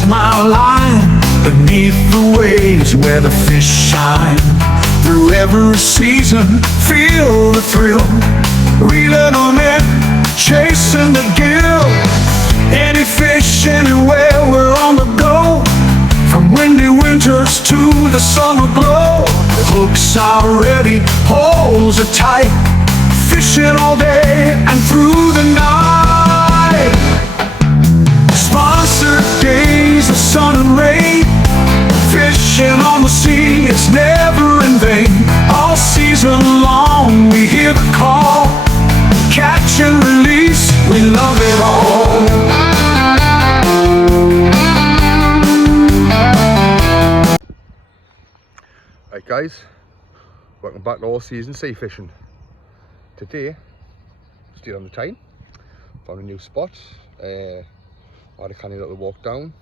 cast my line beneath the waves where the fish shine. Through every season, feel the thrill, reeling on it, chasing the gill. Any fish, anywhere, we're on the go. From windy winters to the summer glow. The hooks are ready, poles are tight, fishing all day and through the night. Sponsored days of sun and rain, fishing on the sea, it's never in vain. All season long we hear the call, catch and release, we love it all. Right guys, welcome back to all season sea fishing. Today, still on the Tyne, found a new spot. I had a canny little walk down,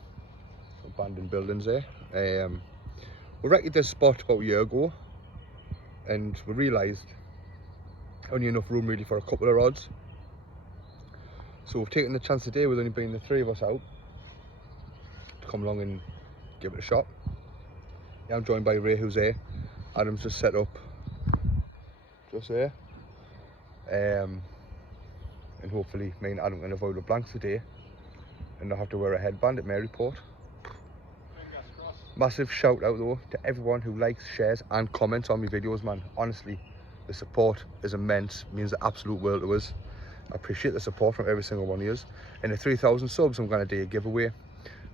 some abandoned buildings there. We reckoned this spot about a year ago, and we realised only enough room really for a couple of rods. So we've taken the chance today, with only being the three of us out, to come along and give it a shot. Yeah, I'm joined by Ray, who's there. Adam's just set up just there. And hopefully me and Adam can avoid the blanks today and not have to wear a headband at Maryport. Massive shout out though to everyone who likes, shares and comments on my videos, man. Honestly, the support is immense, means the absolute world to us. I appreciate the support from every single one of you. And at 3,000 subs, I'm going to do a giveaway.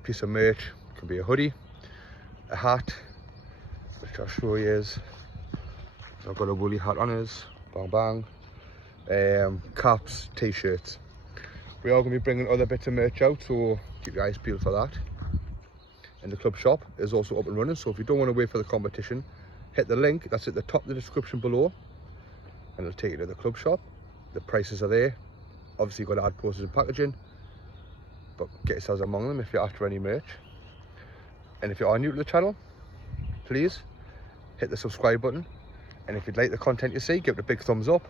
Piece of merch, it can be a hoodie, a hat, which I'll show you is, I've got a woolly hat on us, bang bang, caps, t-shirts. We are going to be bringing other bits of merch out, so keep your eyes peeled for that. And the club shop is also up and running, so if you don't want to wait for the competition, hit the link that's at the top of the description below and it'll take you to the club shop. The prices are there. Obviously you've got to add postage and packaging, but get yourselves among them if you're after any merch. And if you are new to the channel, please hit the subscribe button, and if you'd like the content you see, give it a big thumbs up.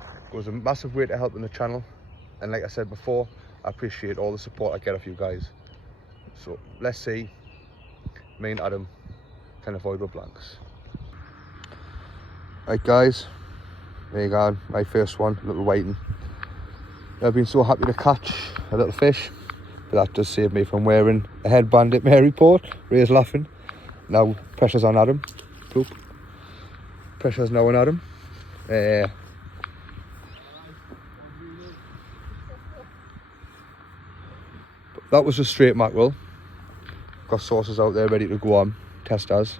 It goes a massive way to helping the channel, and like I said before, I appreciate all the support I get off you guys. So let's see me and Adam can avoid the blanks. Right guys, there you go, my first one, a little whiting. I've been so happy to catch a little fish, but that does save me from wearing a headband at Maryport. Ray's laughing. Now pressure's on Adam. Poop. Pressure's now on Adam. That was just straight mackerel. Got sauces out there ready to go on. Testers.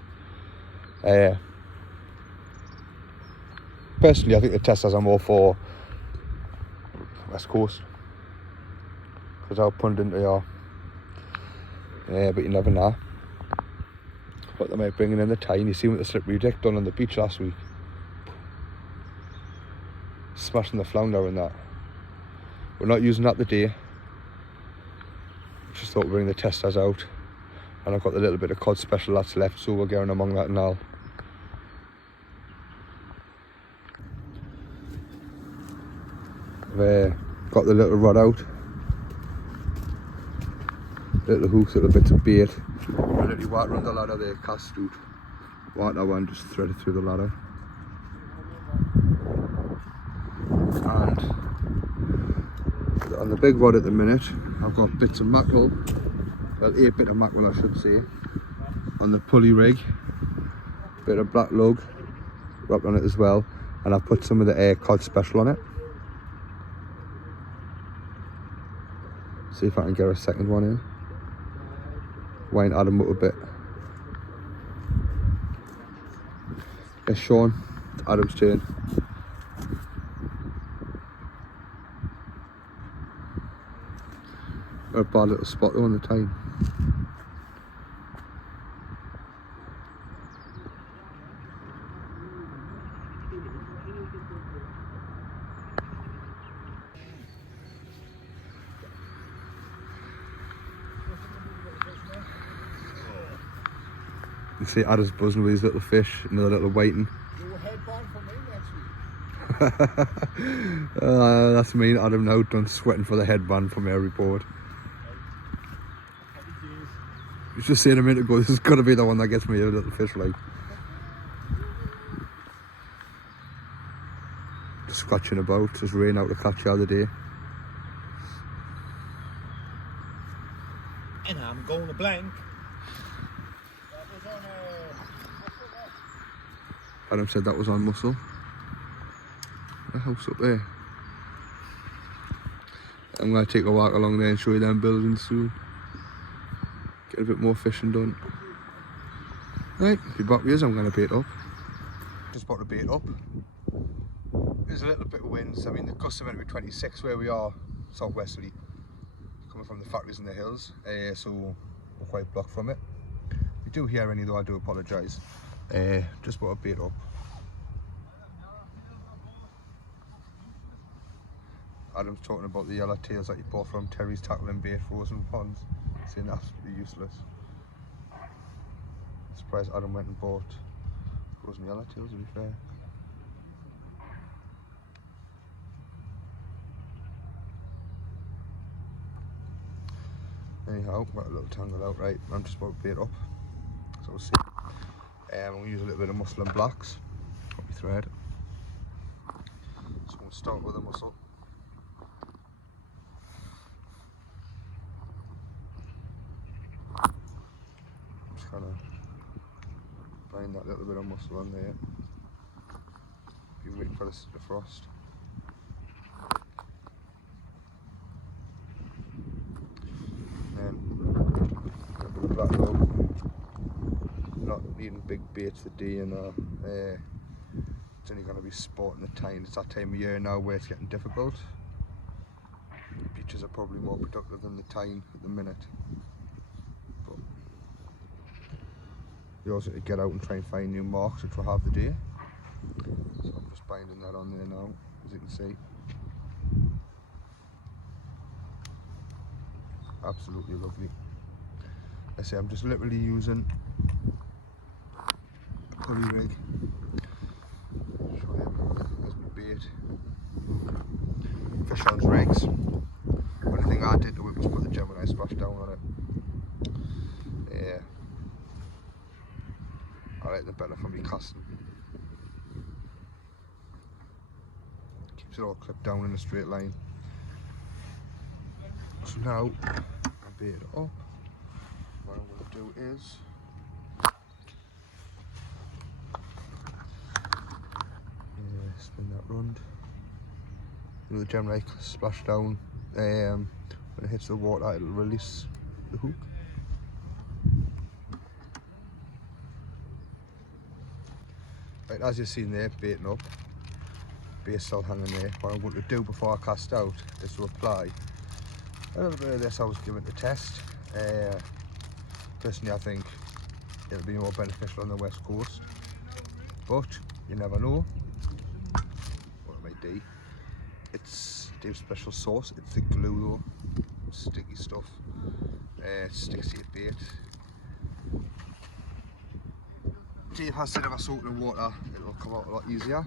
Personally, I think the testers are more for West Coast, because how pundit they are. But you never know. What they might bring in the Tyne. You see what the slippery deck done on the beach last week. Smashing the flounder and that. We're not using that today. Just thought we'd bring the testers out. And I've got the little bit of cod special that's left, so we're going among that now. I've got the little rod out. Little hooks, little bits of bait. I literally walked around the ladder there, cast out. Walked that one, just threaded through the ladder. And on the big rod at the minute, I've got bits of mackerel, well 8 bit of mackerel I should say, on the pulley rig. Bit of black lug wrapped on it as well, and I've put some of the cod special on it. See if I can get a second one in. Wind Adam up a bit. It's Sean, it's Adam's turn. Got a bad little spot though on the Tyne. You see Adam's buzzing with his little fish, another little whiting. You headband for me next week. That's me and Adam now done sweating for the headband from Maryport. was just saying a minute ago, this has got to be the one that gets me a little fish like. Just scratching about, just rain out to catch the other day. And I'm going to blank. That was on Adam said that was on mussel. The house up there. I'm going to take a walk along there and show you them buildings soon. Get a bit more fishing done. Right, if you're back with us, I'm going to bait up. Just about to bait up. There's a little bit of winds. I mean, the gusts are meant to be 26 where we are, southwesterly, coming from the factories in the hills, so we're quite blocked from it. If you do hear any though, I do apologise. Just about to bait up. Adam's talking about the yellow tails that you bought from Terry's Tackle and Bait frozen ponds, saying absolutely useless. Surprised Adam went and bought frozen yellow tails, to be fair. Anyhow, got a little tangle out, right? I'm just about to bait up, so we'll see. I'm going to use a little bit of mussel and blacks, got my thread. So we'll start with a mussel. Just kind of bind that little bit of mussel on there. Be waiting for the frost. Black out. Not needing big baits today, you know. It's only going to be sporting the Tyne. It's that time of year now where it's getting difficult. The beaches are probably more productive than the Tyne at the minute. But you also need to get out and try and find new marks, which we'll have today. So I'm just binding that on there now, as you can see. Absolutely lovely. I say I'm just literally using a pulley rig. Show you, there's my bait. Fish on's rigs. Only thing I did to it was put the Gemini splash down on it. Yeah. I like the better for me casting. Keeps it all clipped down in a straight line. So now I bait it up. What I'm going to do is spin that round. You know, the Gemini splash down, when it hits the water it'll release the hook. Right, as you've seen there, baiting up, bait still hanging there. What I'm going to do before I cast out is to apply a little bit of this I was given to test. Personally I think it'll be more beneficial on the west coast, but you never know what it might be. It's Dave's special sauce, it's the glue though, sticky stuff, it sticks to your bait. Dave has said if I soak it in water it'll come out a lot easier.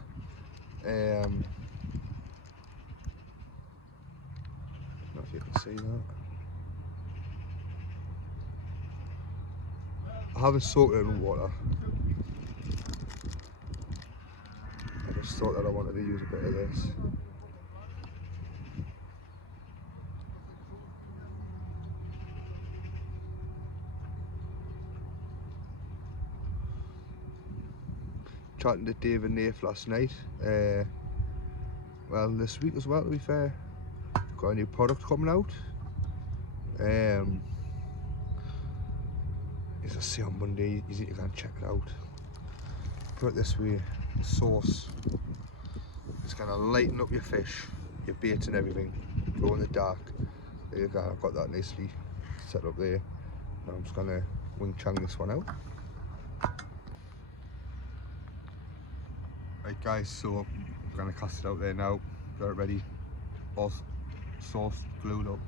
I don't know if you can see that. I haven't soaked it in water. I just thought that I wanted to use a bit of this. Chatting to Dave and Nath last night. Well, this week as well, to be fair. Got a new product coming out. As I say on Monday, you need to go and check it out. Put it this way, the sauce is going to lighten up your fish, your baits and everything. Glow in the dark. There you go, I've got that nicely set up there. Now I'm just going to wing chang this one out. Right guys, so I'm going to cast it out there now. Got it ready, all sauce glued up.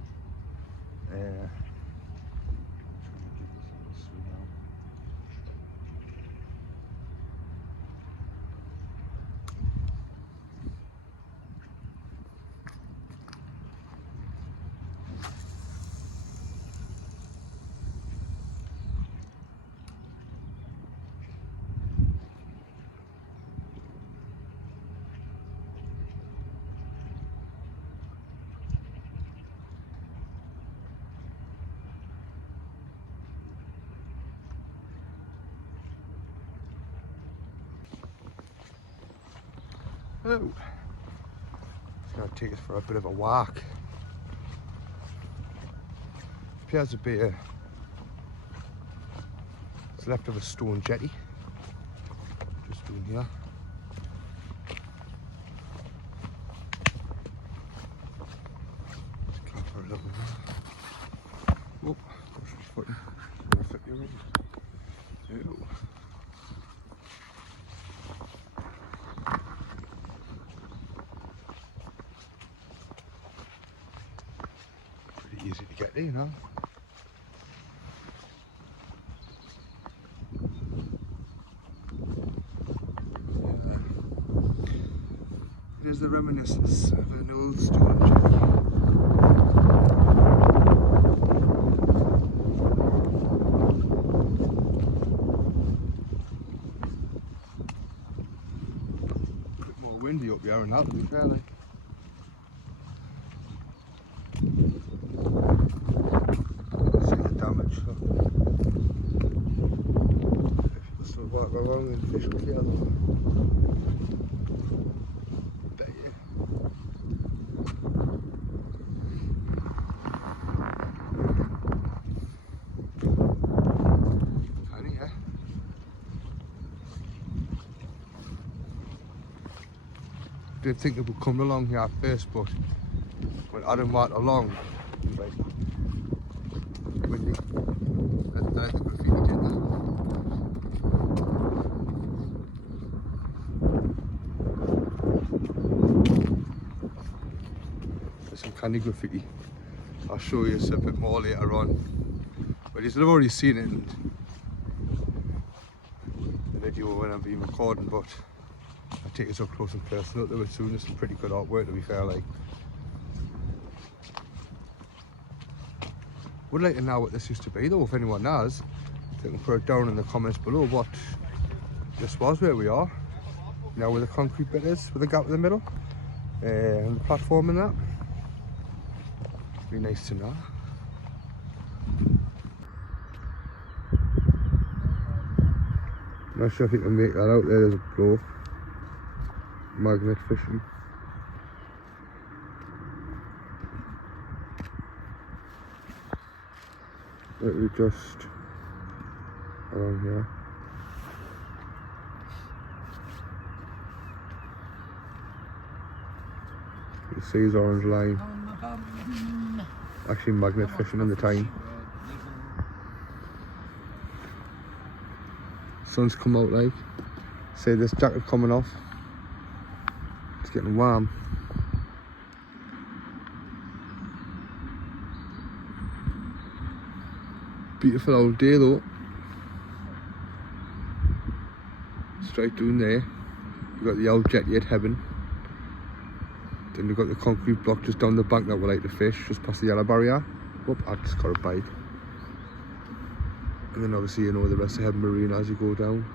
Oh, it's going to take us for a bit of a walk. Appears to be it's left of a stone jetty. Just doing here. Let's go for a little while. Oh, gosh, my foot. Gonna flip you around. Oh. Pretty easy to get to, you know. There's the reminiscence of an old stone jetty. Bit more windy up here and that, to be fair, like. See the damage, so. If you still walk along and fish will clear them. I did think it would come along here at first, but when Adam walked along, it was like windy. That's the graffiti did that. There's some candy graffiti. I'll show you a bit more later on. But you've already seen it in the video when I've been recording, but I'll take it up close and personal to it soon. There's some pretty good artwork, to be fair, like. Would like to know what this used to be though, if anyone knows. They can put it down in the comments below what this was, where we are. Now where the concrete bit is, with the gap in the middle. And the platform and that. Be nice to know. Not sure if you can make that out. There's a blow. Magnet fishing. Literally just around here. You see his orange line. Actually magnet fishing in the Tyne. Sun's come out, like. See this jacket coming off. It's getting warm. Beautiful old day though. Straight down there. We've got the old jetty at Heaven. Then we've got the concrete block just down the bank that we like to fish, just past the yellow barrier. Whoop, I've just got a bite. And then obviously you know the rest of Heaven Marina as you go down.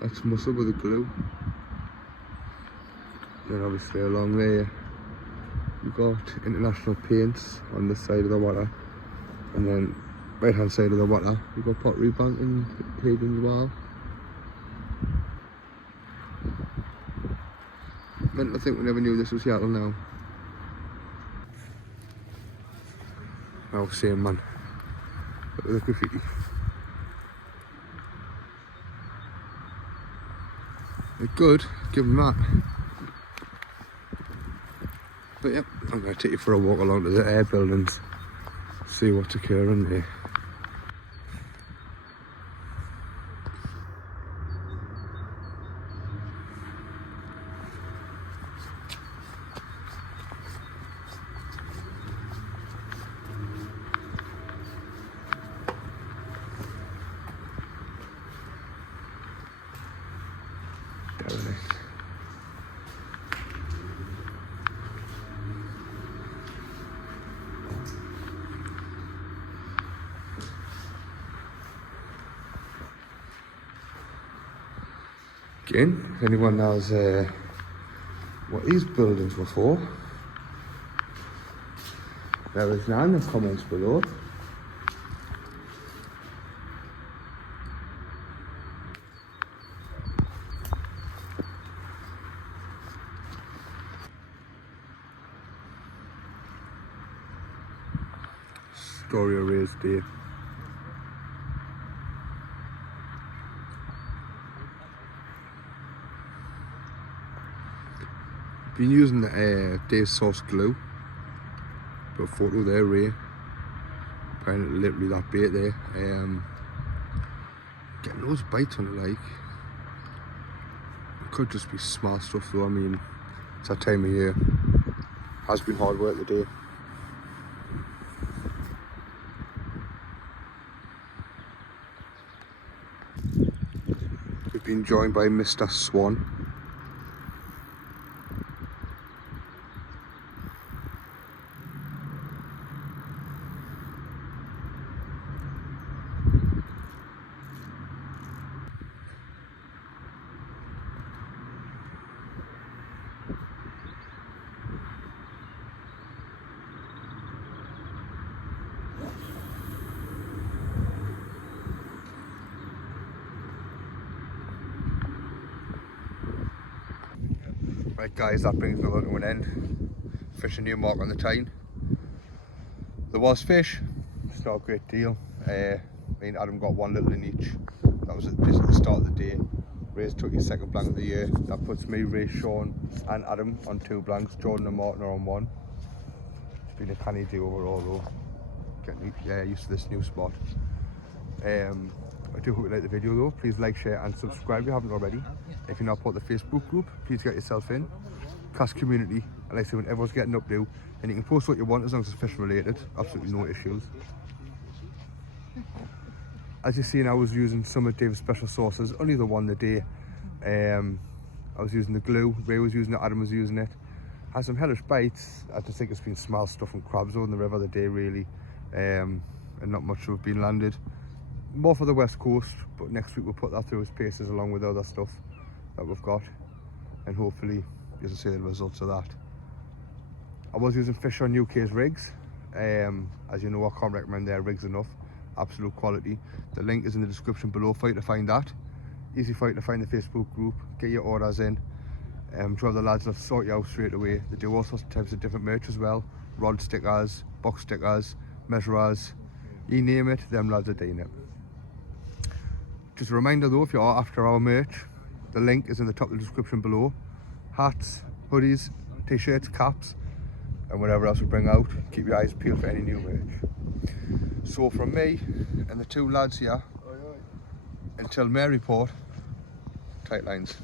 That's muscle with the glue. Then obviously along there you've got International Paints on this side of the water. And then right hand side of the water you've got Pottery Bank and Hayden as well. I think we never knew this was Seattle now. Oh, same man. Look at the graffiti. They're good, give them that. But yeah, I'm going to take you for a walk along to the air buildings, see what's occurring there. Again, if anyone knows what these buildings were for, let us know in the comments below. story of Ray's day. Been using Dave's Source glue. Got a photo there, Ray. Apparently literally that bait there. Getting those bites on it, like. It could just be small stuff though. I mean, it's that time of year. Has been hard work today. We've been joined by Mr. Swan. Right guys, that brings me to an end. Fishing new mark on the Tyne. There was fish, it's not a great deal. Me and Adam got one little in each. That was just at the start of the day. Ray's took his second blank of the year. That puts me, Ray, Sean and Adam on 2 blanks. Jordan and Martin are on 1. It's been a canny day overall though. Getting used to this new spot. I do hope you like the video though. Please like, share and subscribe if you haven't already. If you're not part of the Facebook group, please get yourself in. Cast community, I like to say when everyone's getting up new, and you can post what you want as long as it's fish related. Absolutely no issues. As you see, I was using some of Dave's special sauces, only the one a day. I was using the glue, Ray was using it, Adam was using it. Had some hellish bites. I just think it's been small stuff and crabs on the river the day really, and not much have been landed. More for the west coast, but next week we'll put that through its paces along with the other stuff that we've got, and hopefully you can see the results of that. I was using fish on UK's rigs. As you know, I can't recommend their rigs enough. Absolute quality. The link is in the description below for you to find that. Easy for you to find the Facebook group, get your orders in. I'm sure the lads will sort you out straight away. They do all sorts of types of different merch as well. Rod stickers, box stickers, measurers, you name it, them lads are doing it. Just a reminder though, if you are after our merch, the link is in the top of the description below. Hats, hoodies, t-shirts, caps, and whatever else we bring out. Keep your eyes peeled for any new merch. So from me and the 2 lads here, until Maryport, tight lines.